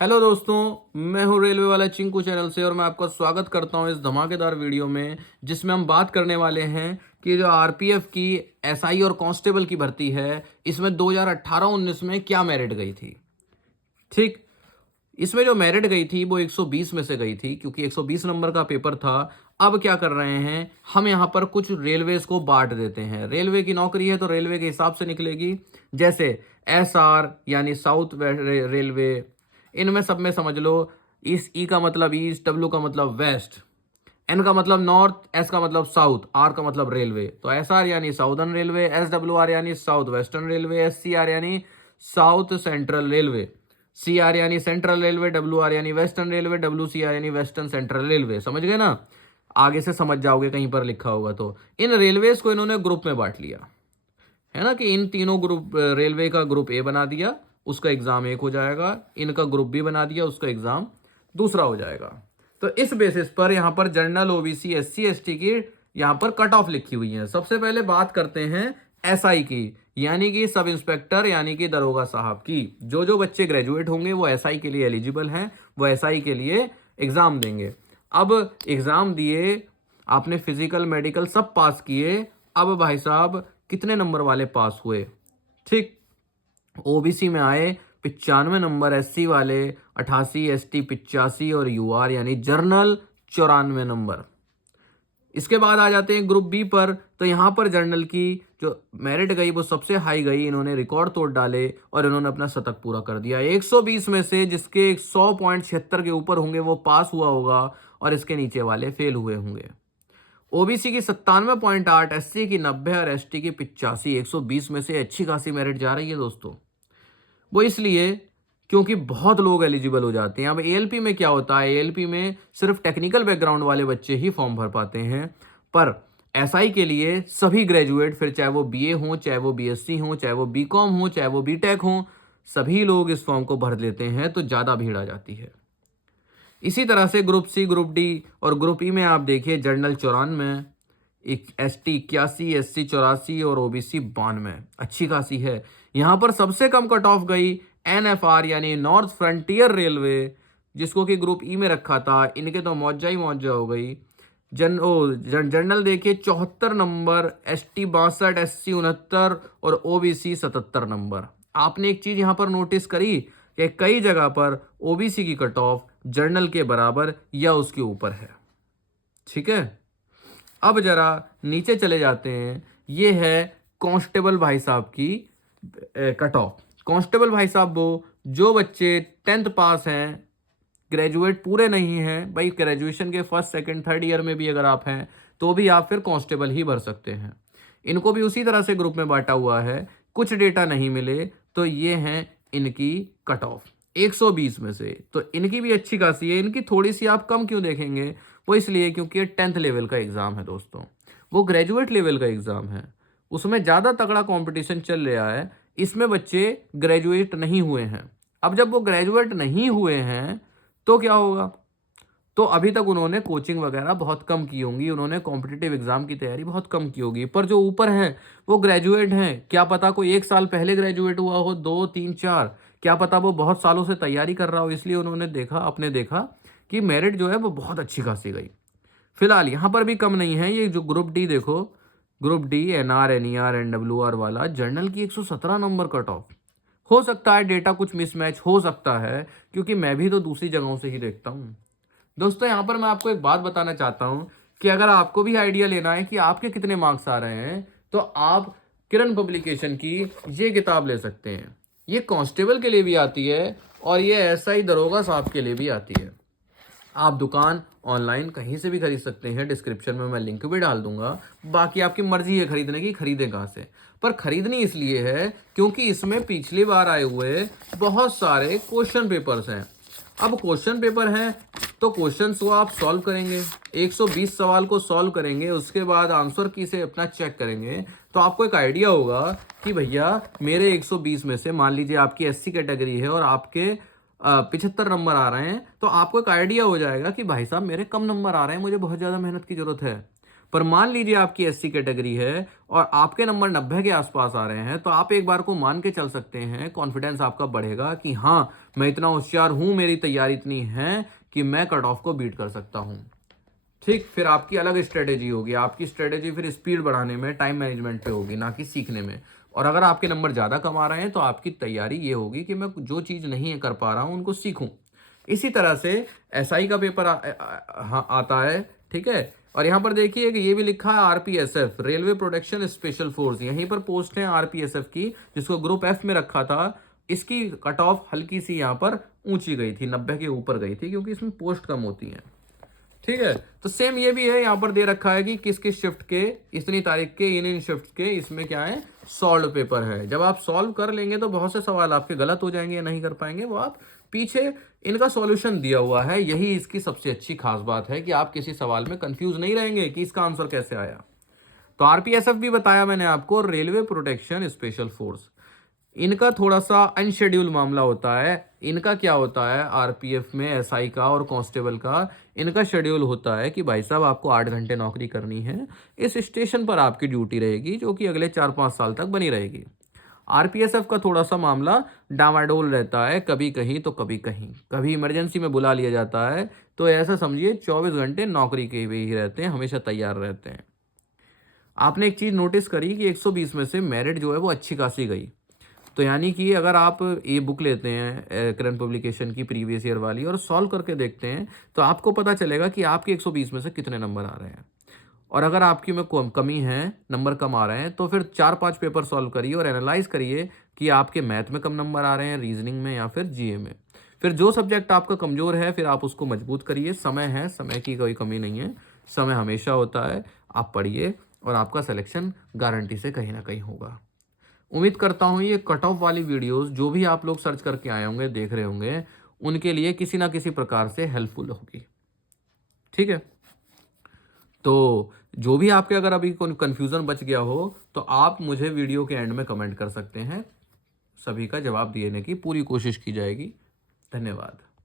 Hello दोस्तों, मैं हूं रेलवे वाला चिंकू चैनल से और मैं आपका स्वागत करता हूं इस धमाकेदार वीडियो में जिसमें हम बात करने वाले हैं कि जो आरपीएफ की एसआई और कांस्टेबल की भर्ती है इसमें 2018-19 में क्या मेरिट गई थी। ठीक, इसमें जो मेरिट गई थी वो 120 में से गई थी क्योंकि 120 नंबर का पेपर था। अब क्या कर रहे हैं, हम यहाँ पर कुछ रेलवेज को बांट देते हैं। रेलवे की नौकरी है तो रेलवे के हिसाब से निकलेगी। जैसे एसआर यानी साउथ रेलवे, इनमें सब में समझ लो, इस ई का मतलब ईस्ट, डब्ल्यू का मतलब वेस्ट, एन का मतलब नॉर्थ, एस का मतलब साउथ, आर का मतलब रेलवे। तो एस आर यानी southern railway, S W R यानी south western railway, S C R यानी south central railway, C R यानी सेंट्रल रेलवे, डब्ल्यू आर यानी western railway, W C R यानी वेस्टर्न सेंट्रल रेलवे। समझ गए ना? आगे से समझ जाओगे कहीं पर लिखा होगा तो। इन रेलवेज को इन्होंने ग्रुप में बांट लिया है ना, कि इन तीनों ग्रुप, रेलवे का ग्रुप ए बना दिया, उसका एग्जाम एक हो जाएगा। इनका ग्रुप बी बना दिया, उसका एग्जाम दूसरा हो जाएगा। तो इस बेसिस पर यहाँ पर जनरल, ओबीसी, एससी, एसटी की यहाँ पर कट ऑफ लिखी हुई है। सबसे पहले बात करते हैं एसआई की, यानी कि सब इंस्पेक्टर यानी कि दरोगा साहब की। जो जो बच्चे ग्रेजुएट होंगे वो एसआई के लिए एलिजिबल हैं, वो एसआई के लिए एग्जाम देंगे। अब एग्जाम दिए, आपने फिजिकल मेडिकल सब पास किए। अब भाई साहब कितने नंबर वाले पास हुए? ठीक, ओबीसी में आए 95 नंबर, एससी वाले 88, एसटी 85 और यूआर यानी जर्नल 94 नंबर। इसके बाद आ जाते हैं ग्रुप बी पर। तो यहाँ पर जर्नल की जो मेरिट गई वो सबसे हाई गई, इन्होंने रिकॉर्ड तोड़ डाले और इन्होंने अपना शतक पूरा कर दिया। 120 में से जिसके 100.76 के ऊपर होंगे वो पास हुआ होगा और इसके नीचे वाले फेल हुए होंगे। ओबीसी की 97.8, एससी की 90 और एसटी की 85। 120 में से अच्छी खासी मेरिट जा रही है दोस्तों। वो इसलिए क्योंकि बहुत लोग एलिजिबल हो जाते हैं। अब एएलपी में क्या होता है, एएलपी में सिर्फ टेक्निकल बैकग्राउंड वाले बच्चे ही फॉर्म भर पाते हैं, पर एसआई के लिए सभी ग्रेजुएट, फिर चाहे वो बीए हो, चाहे वो बीएससी हो, चाहे वो बीकॉम हो, चाहे वो बीटेक हो, सभी लोग इस फॉर्म को भर लेते हैं, तो ज़्यादा भीड़ आ जाती है। इसी तरह से ग्रुप सी, ग्रुप डी और ग्रुप ई में आप देखिए, जनरल 94, एसटी 81, एससी 84 और ओबीसी 92। अच्छी खासी है। यहाँ पर सबसे कम कट ऑफ गई एनएफआर यानी नॉर्थ फ्रंटियर रेलवे, जिसको कि ग्रुप ई में रखा था। इनके तो मौजा ही मौजा हो गई। जनरल देखिए 74 नंबर, एसटी 62, एससी 69 और ओबीसी 77 नंबर। आपने एक चीज यहाँ पर नोटिस करी कि कई जगह पर ओबीसी की कट ऑफ जनरल के बराबर या उसके ऊपर है। ठीक है, अब जरा नीचे चले जाते हैं। ये है कांस्टेबल भाई साहब की कट ऑफ। कांस्टेबल भाई साहब वो जो बच्चे 10th पास हैं, ग्रेजुएट पूरे नहीं हैं, भाई ग्रेजुएशन के फर्स्ट सेकंड थर्ड ईयर में भी अगर आप हैं तो भी आप फिर कांस्टेबल ही भर सकते हैं। इनको भी उसी तरह से ग्रुप में बांटा हुआ है। कुछ डेटा नहीं मिले तो ये हैं इनकी कट ऑफ 120 में से। तो इनकी भी अच्छी खासी है। इनकी थोड़ी सी आप कम क्यों देखेंगे? वो इसलिए क्योंकि ये 10th लेवल का एग्जाम है दोस्तों, वो ग्रेजुएट लेवल का एग्जाम है, उसमें ज़्यादा तगड़ा कंपटीशन चल रहा है। इसमें बच्चे ग्रेजुएट नहीं हुए हैं। अब जब वो ग्रेजुएट नहीं हुए हैं तो क्या होगा? तो अभी तक उन्होंने कोचिंग वगैरह बहुत कम की होंगी, उन्होंने कॉम्पिटिटिव एग्जाम की तैयारी बहुत कम की होगी। पर जो ऊपर हैं वो ग्रेजुएट हैं। क्या पता कोई 1 साल पहले ग्रेजुएट हुआ हो, 2, 3, 4, क्या पता वो बहुत सालों से तैयारी कर रहा हो, इसलिए उन्होंने देखा, अपने देखा कि मेरिट जो है वो बहुत अच्छी खासी गई। फिलहाल यहाँ पर भी कम नहीं है। ये जो ग्रुप डी देखो, group D NR, NER, NWR वाला जर्नल की 117 नंबर कट ऑफ। हो सकता है डेटा कुछ मिसमैच हो सकता है, क्योंकि मैं भी तो दूसरी जगहों से ही देखता हूँ। दोस्तों यहाँ पर मैं आपको एक बात बताना चाहता हूँ कि अगर आपको भी आइडिया लेना है कि आपके कितने मार्क्स आ रहे हैं तो आप किरण पब्लिकेशन की ये किताब ले सकते हैं। ये कांस्टेबल के लिए भी आती है और ये एसआई दरोगा साहब के लिए भी आती है। आप दुकान ऑनलाइन कहीं से भी खरीद सकते हैं, डिस्क्रिप्शन में मैं लिंक भी डाल दूंगा। बाकी आपकी मर्जी है खरीदने की, खरीदें कहाँ से। पर खरीदनी इसलिए है क्योंकि इसमें पिछली बार आए हुए बहुत सारे क्वेश्चन पेपर्स हैं। अब क्वेश्चन पेपर हैं तो क्वेश्चंस को आप सॉल्व करेंगे, 120 सवाल को सॉल्व करेंगे, उसके बाद आंसर की से अपना चेक करेंगे, तो आपको एक आइडिया होगा कि भैया मेरे 120 में से, मान लीजिए आपकी एससी कैटेगरी है और आपके 75 नंबर आ रहे हैं, तो आपको एक आइडिया हो जाएगा कि भाई साहब मेरे कम नंबर आ रहे हैं, मुझे बहुत ज़्यादा मेहनत की ज़रूरत है। पर मान लीजिए आपकी एससी कैटेगरी है और आपके नंबर 90 के आसपास आ रहे हैं, तो आप एक बार को मान के चल सकते हैं, कॉन्फिडेंस आपका बढ़ेगा कि हाँ, मैं इतना होशियार हूं, मेरी तैयारी इतनी है कि मैं कट ऑफ को बीट कर सकता हूं। ठीक, फिर आपकी अलग स्ट्रेटेजी होगी। आपकी स्ट्रेटेजी फिर स्पीड बढ़ाने में, टाइम मैनेजमेंट पे होगी, ना कि सीखने में। और अगर आपके नंबर ज़्यादा कम आ रहे हैं तो आपकी तैयारी ये होगी कि मैं जो चीज़ नहीं कर पा रहा हूँ उनको सीखूं। इसी तरह से एसआई का पेपर आता है, ठीक है। और यहाँ पर देखिए कि ये भी लिखा है RPSF, railway protection special force, यहीं पर पोस्ट है आरपीएसएफ की, जिसको ग्रुप एफ में रखा था। इसकी कट ऑफ हल्की सी यहाँ पर ऊंची गई थी, 90 के ऊपर गई थी, क्योंकि इसमें पोस्ट कम होती है, ठीक है। तो सेम ये भी है, यहाँ पर दे रखा है कि किस किस शिफ्ट के, इतनी तारीख के, इन शिफ्ट के, इसमें क्या है, सॉल्व पेपर है। जब आप सॉल्व कर लेंगे तो बहुत से सवाल आपके गलत हो जाएंगे या नहीं कर पाएंगे, वो आप पीछे इनका सॉल्यूशन दिया हुआ है। यही इसकी सबसे अच्छी खास बात है कि आप किसी सवाल में कंफ्यूज नहीं रहेंगे कि इसका आंसर कैसे आया। तो आरपीएसएफ भी बताया मैंने आपको, रेलवे प्रोटेक्शन स्पेशल फोर्स, इनका थोड़ा सा अनशेड्यूल मामला होता है। इनका क्या होता है, आरपीएफ में एसआई का और कांस्टेबल का, इनका शेड्यूल होता है कि भाई साहब आपको 8 घंटे नौकरी करनी है, इस स्टेशन पर आपकी ड्यूटी रहेगी, जो कि अगले 4-5 साल तक बनी रहेगी। आरपीएसएफ का थोड़ा सा मामला डामाडोल रहता है, कभी कहीं तो कभी कहीं, कभी इमरजेंसी में बुला लिया जाता है, तो ऐसा समझिए 24 घंटे नौकरी के भी ही रहते हैं, हमेशा तैयार रहते हैं। आपने एक चीज़ नोटिस करी कि 120 में से मेरिट जो है वो अच्छी खासी गई। तो यानी कि अगर आप ये बुक लेते हैं करंट पब्लिकेशन की प्रीवियस ईयर वाली और सॉल्व करके देखते हैं, तो आपको पता चलेगा कि आपके 120 में से कितने नंबर आ रहे हैं। और अगर आपकी में कमी है, नंबर कम आ रहे हैं, तो फिर 4-5 पेपर सॉल्व करिए और एनालाइज करिए कि आपके मैथ में कम नंबर आ रहे हैं, रीजनिंग में, या फिर जीए में। फिर जो सब्जेक्ट आपका कमज़ोर है, फिर आप उसको मजबूत करिए। समय है, समय की कोई कमी नहीं है, समय हमेशा होता है। आप पढ़िए और आपका सिलेक्शन गारंटी से कहीं ना कहीं होगा। उम्मीद करता हूँ ये कट ऑफ वाली वीडियोस जो भी आप लोग सर्च करके आए होंगे, देख रहे होंगे, उनके लिए किसी ना किसी प्रकार से हेल्पफुल होगी, ठीक है। तो जो भी आपके अगर अभी कोई कन्फ्यूज़न बच गया हो, तो आप मुझे वीडियो के एंड में कमेंट कर सकते हैं। सभी का जवाब देने की पूरी कोशिश की जाएगी। धन्यवाद।